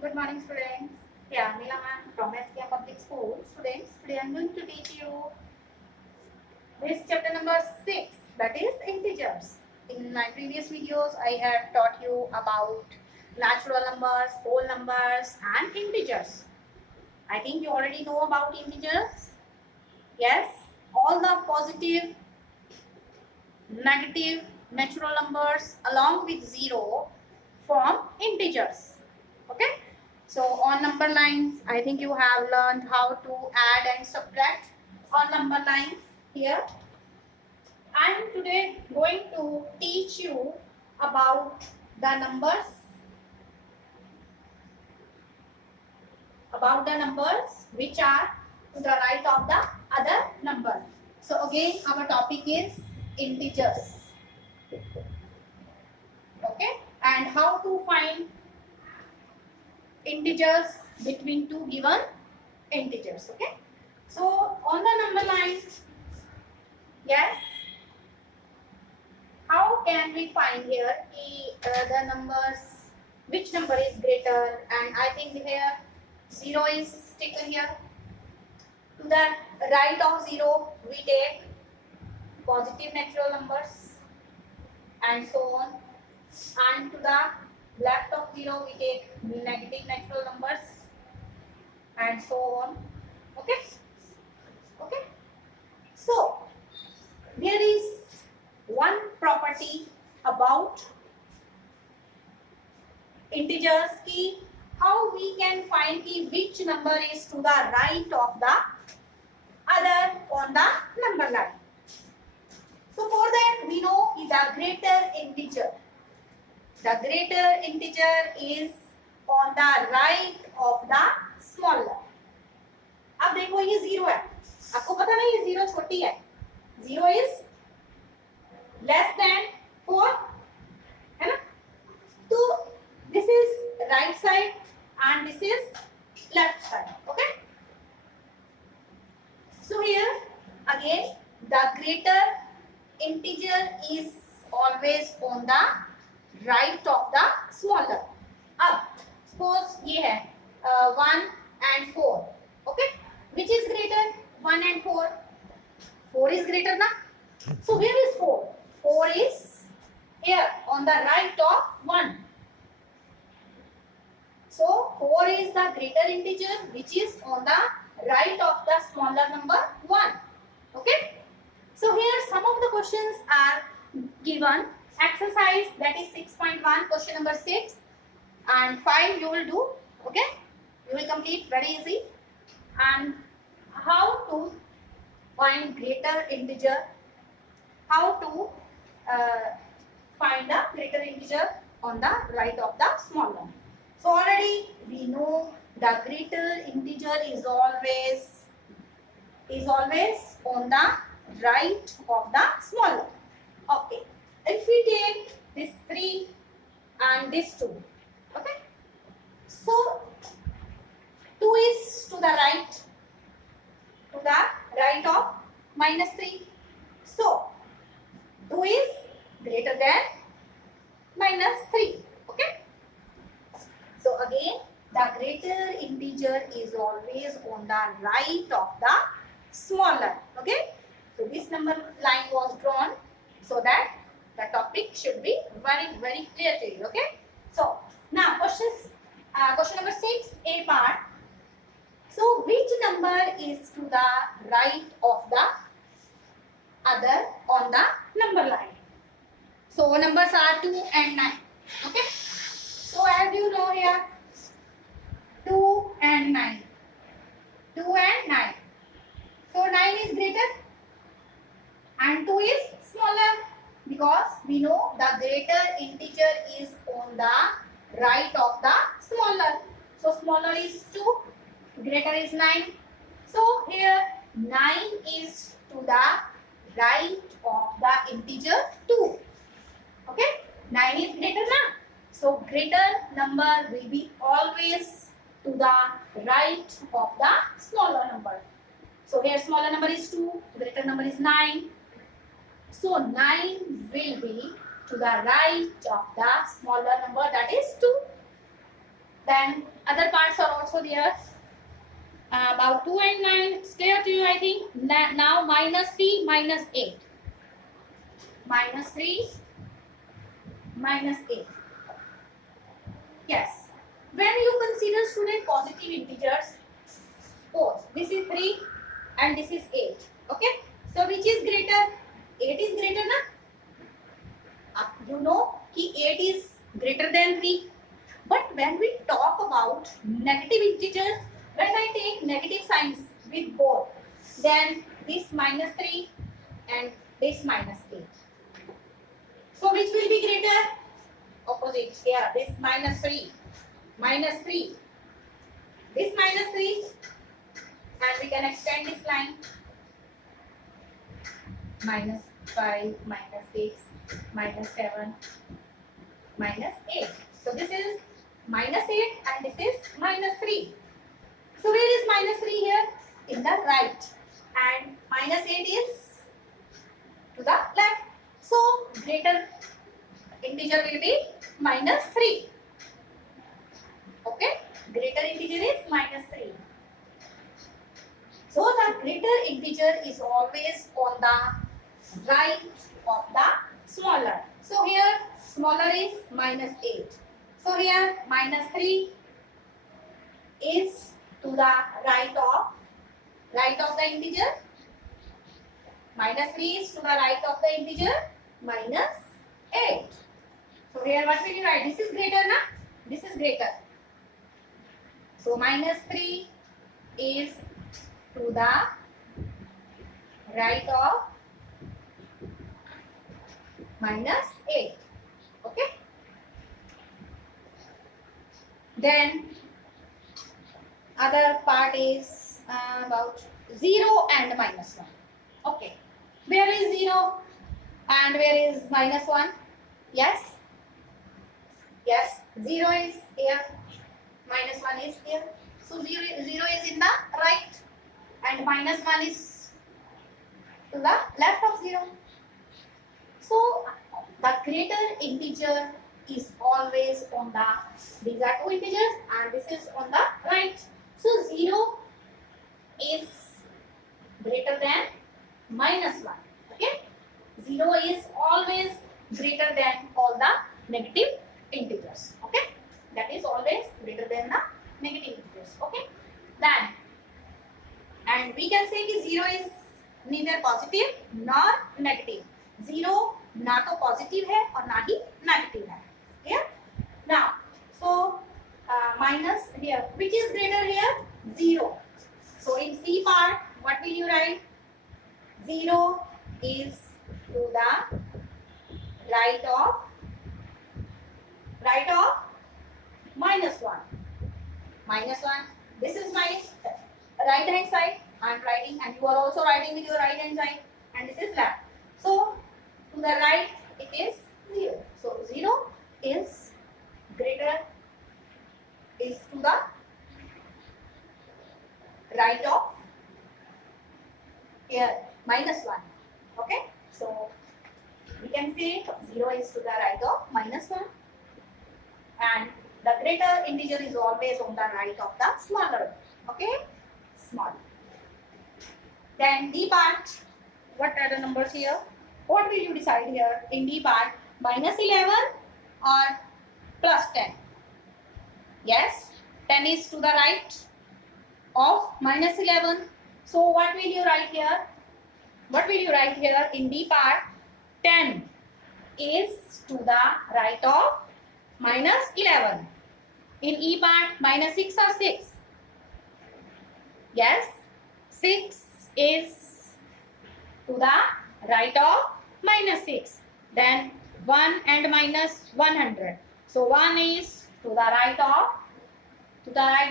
Good morning, students. Yeah, Nilama from SKM Public School. Students, today I am going to teach you this chapter number 6, that is integers. In my previous videos, I have taught you about natural numbers, whole numbers, and integers. I think you already know about integers. Yes, all the positive, negative, natural numbers along with zero form integers. Okay. So on number lines, I think you have learned how to add and subtract on number lines here. I am today going to teach you about the numbers, which are to the right of the other number. So again, our topic is integers. Okay, and how to find integers between two given integers. Okay, so on the number line, yes, how can we find here the numbers, which number is greater? And I think here 0 is taken here. To the right of 0 we take positive natural numbers and so on, and to the left of 0 we take negative natural numbers and so on. Okay, okay. So there is one property about integers ki how we can find ki which number is to the right of the other on the number line. So for that we know is the greater integer. The greater integer is on the right of the smaller. अब देखो ये 0 है, आपको पता नहीं ये 0 छोटी है. 0 is less than 4, है ना? तो this is right side and this is left side. Okay. So here again the greater integer is always on the right of the smaller. अब suppose ये है 1 and 4. Okay, which is greater? 1 and 4. 4 is greater na? So where is 4? 4 is here on the right of 1. So 4 is the greater integer which is on the right of the smaller number 1. Okay. So here some of the questions are given. Exercise, that is 6.1, question number 6 and 5 you will do. Okay, you will complete very easy. And how to find greater integer, how to find the greater integer on the right of the smaller. So already we know the greater integer is always on the right of the smaller. Okay, if we take this 3 and this 2, okay, so 2 is to the right of -3. So 2 is greater than -3. Okay. So again the greater integer is always on the right of the smaller. Okay. So this number line was drawn so that the topic should be very, very clear to you. Okay. So now question number 6, A part. So which number is to the right of the other on the number line? So numbers are 2 and 9. Okay. So as you know here, 2 and 9. 2 and 9. So 9 is greater and 2 is smaller because we know the greater integer is on the right of the smaller. So smaller is 2, greater is 9. So here 9 is to the right of the integer 2. Okay, 9 is greater now. So greater number will be always to the right of the smaller number. So here smaller number is 2, greater number is 9. So 9 will be to the right of the smaller number, that is 2. Then other parts are also there. About 2 and 9, it's clear to you, I think. Now minus 3 minus 8. Minus 3 minus 8. Yes. When you consider student positive integers, suppose this is 3 and this is 8. Okay. So which is greater? 8 is greater, na? You know कि 8 is greater than 3. But when we talk about negative integers, when I take negative signs with both, then this minus 3 and this minus 8. So which will be greater? Opposite here. This minus 3. Minus 3. This minus 3. And we can extend this line. Minus 5, minus 6, minus 7, minus 8. So this is minus 8 and this is minus 3. So where is minus 3 here? In the right. And minus 8 is to the left. So greater integer will be minus 3. Okay? Greater integer is minus 3. So the greater integer is always on the right of the smaller. So here smaller is minus 8. So here minus 3 is to the right of the integer. Minus 3 is to the right of the integer. Minus 8. So here what will you write? This is greater, na? This is greater. So minus 3 is to the right of minus 8. Okay. Then other part is about 0 and minus 1. Okay. Where is 0 and where is minus 1? Yes. Yes. 0 is here. Minus 1 is here. So 0 is in the right and minus 1 is to the left of 0. So the greater integer is always on the, these are two integers and this is on the right. So 0 is greater than minus 1. Okay. 0 is always greater than all the negative integers. Okay. That is always greater than the negative integers. Okay. Then, and we can say that 0 is neither positive nor negative. 0 ना तो positive है और ना ही negative है. Clear? Now, so minus here, which is greater here? 0. So in C part, what will you write? 0 is to the right of minus 1. Minus 1. This is my right hand side. I am writing, and you are also writing with your right hand side, and this is left. So to the right it is 0. So 0 is greater, is to the right of here minus 1. Okay. So we can say 0 is to the right of minus 1 and the greater integer is always on the right of the smaller. Okay. Small. Then D part, what are the numbers here? What will you decide here in D part? Minus 11 or plus 10? Yes, 10 is to the right of minus 11. So what will you write here? What will you write here in D part? 10 is to the right of minus 11. In E part, minus 6 or 6? Yes, 6 is to the right of minus 6. Then 1 and minus 100. So 1 is to the right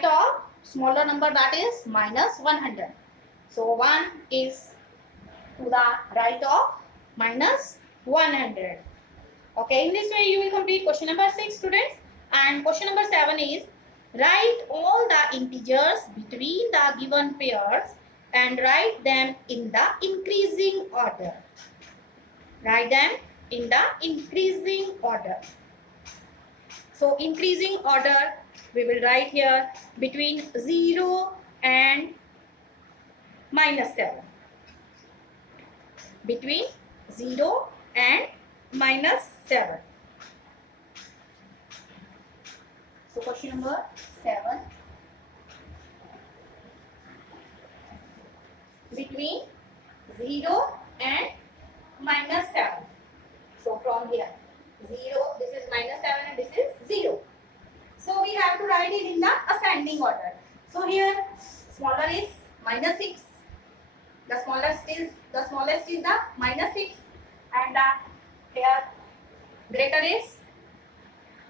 of smaller number, that is minus 100. So 1 is to the right of minus 100. Okay, in this way you will complete question number 6, students. And question number 7 is write all the integers between the given pairs and write them in the increasing order. Write them in the increasing order. So increasing order we will write here between 0 and -7. Between 0 and -7. So question number 7. Between 0 and -7. So from here 0, this is -7 and this is 0. So we have to write it in the ascending order. So here smaller is -6. The smallest is the -6, and here greater is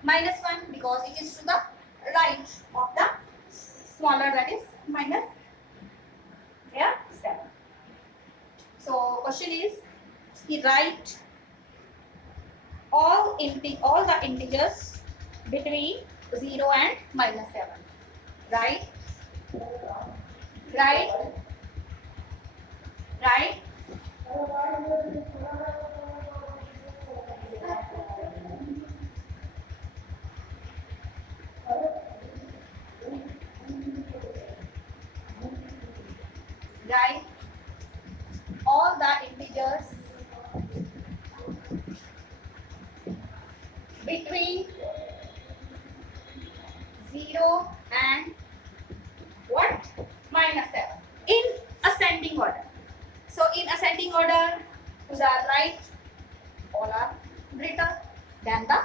-1 because it is to the right of the smaller, that is minus here 7. So question is, he write all the integers between 0 and -7. Right? Right? Right? Write all the integers between 0 and what? -7 in ascending order. So in ascending order, to the right, all are greater than the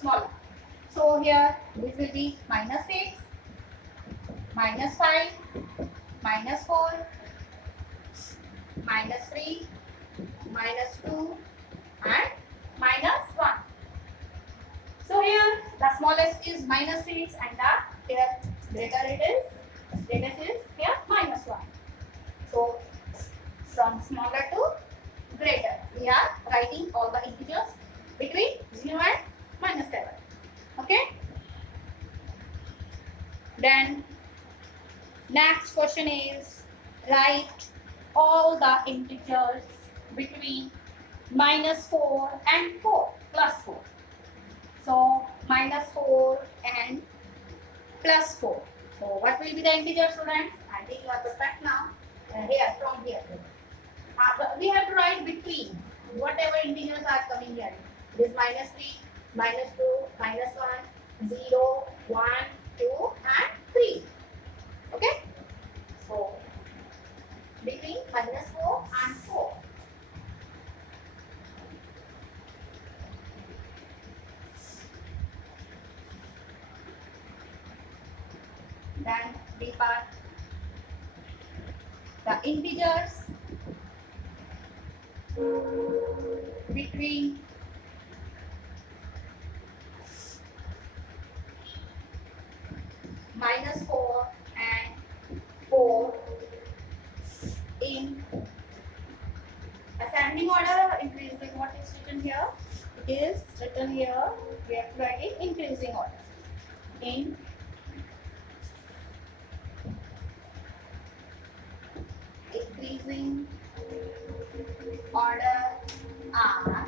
smaller. So here this will be -6, -5, -4, -3, -2 and -1. So here the smallest is -6 and the here greater it is, greatest is here -1. So from smaller to greater, we are writing all the integers between 0 and -7. Okay. Then next question is, write all the integers between -4 and 4 plus 4. So -4 and +4. So what will be the integer, students? I think you are perfect now. Here from here. We have to write between whatever integers are coming here. It is -3, -2, -1, 0, 1, 2 and 3. Okay? So between -4 and 4. Then B part, the integers between -4 and 4 in ascending order, increasing. What is written here? It is written here, we have to write it increasing order. In increasing order are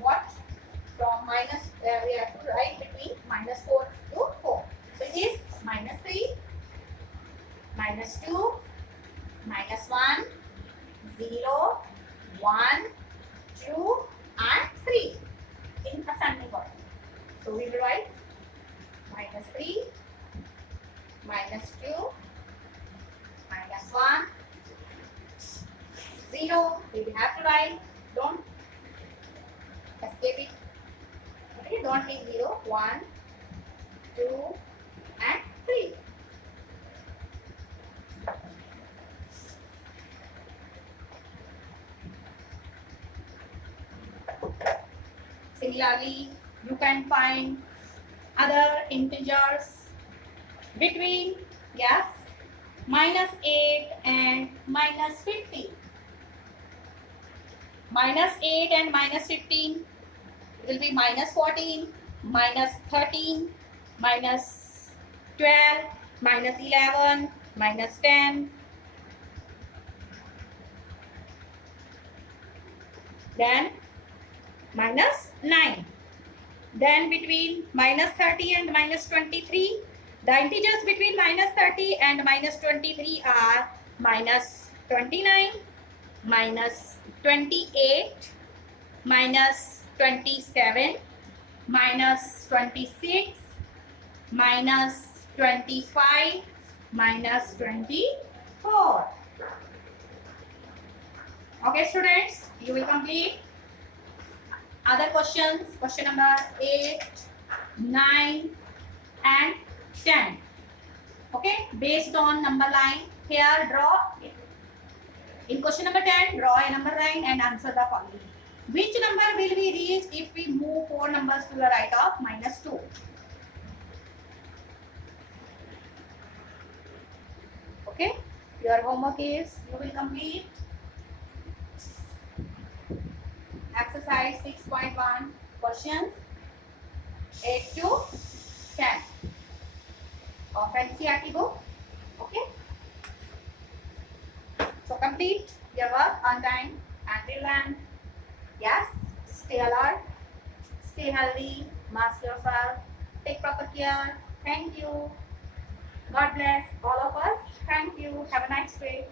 what? From minus, we have to write between -4 to 4. So it is -3, -2, -1, 0, 1, 2 and 3 in ascending order. So we will write -3, -2, -1, 0. We will have to write, don't escape it. Okay, don't take 0, 1, 2 and 3. Similarly, you can find other integers between, yes, -8 and -15. -8 and -15 will be -14, -13, -12, -11, -10, then minus 9. Then between minus 30 and minus 23, the integers between minus 30 and minus 23 are minus 29, minus 28, minus 27, minus 26, minus 25, minus 24. Okay, students, you will complete other questions. Question number 8, 9, and 10. Okay, based on number line. Here, draw. In question number 10, draw a number line and answer the following. Which number will we reach if we move 4 numbers to the right of minus 2? Okay, your homework is you will complete exercise 6.1 questions 8 to 10 of NCERT book. Okay, so complete your work on time until then. Yes, stay alert, stay healthy, mask yourself, take proper care. Thank you. God bless all of us. Thank you. Have a nice day.